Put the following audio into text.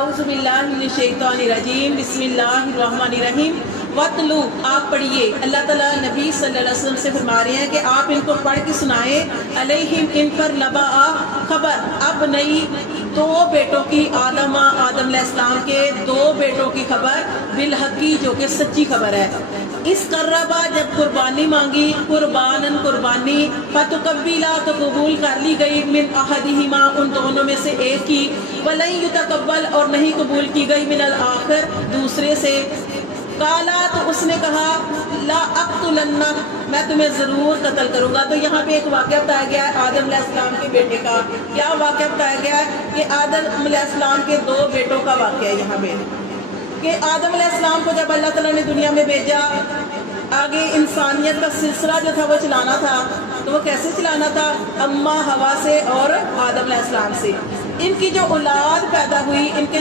اعوذ باللہ من الشیطان الرجیم بسم اللہ الرحمن الرحیم وَاتْلُو آپ پڑھیے. اللہ تعالیٰ نبی صلی اللہ علیہ وسلم سے فرما رہے ہیں کہ آپ ان کو پڑھ کے سنائیں. علیہم ان پر نبأ خبر اب نئی دو بیٹوں کی آدم علیہ السلام کے دو بیٹوں کی خبر بالحقی جو کہ سچی خبر ہے. اس قربا جب قربانی مانگی قربانن قربانی فتقبلا تو قبول کر لی گئی من احدہما ان دونوں میں سے ایک کی ولن یتقبل اور نہیں قبول کی گئی من الآخر دوسرے سے. قالا تو اس نے کہا لا اقتلنک میں تمہیں ضرور قتل کروں گا. تو یہاں پہ ایک واقعہ بتایا گیا ہے آدم علیہ السلام کے بیٹے کا. کیا واقعہ بتایا گیا ہے کہ آدم علیہ السلام کے دو بیٹوں کا واقعہ ہے یہاں پہ کہ آدم علیہ السلام کو جب اللہ تعالیٰ نے دنیا میں بھیجا آگے انسانیت کا سلسلہ جو تھا وہ چلانا تھا. تو وہ کیسے چلانا تھا؟ اماں ہوا سے اور آدم علیہ السلام سے. ان کی جو اولاد پیدا ہوئی ان کے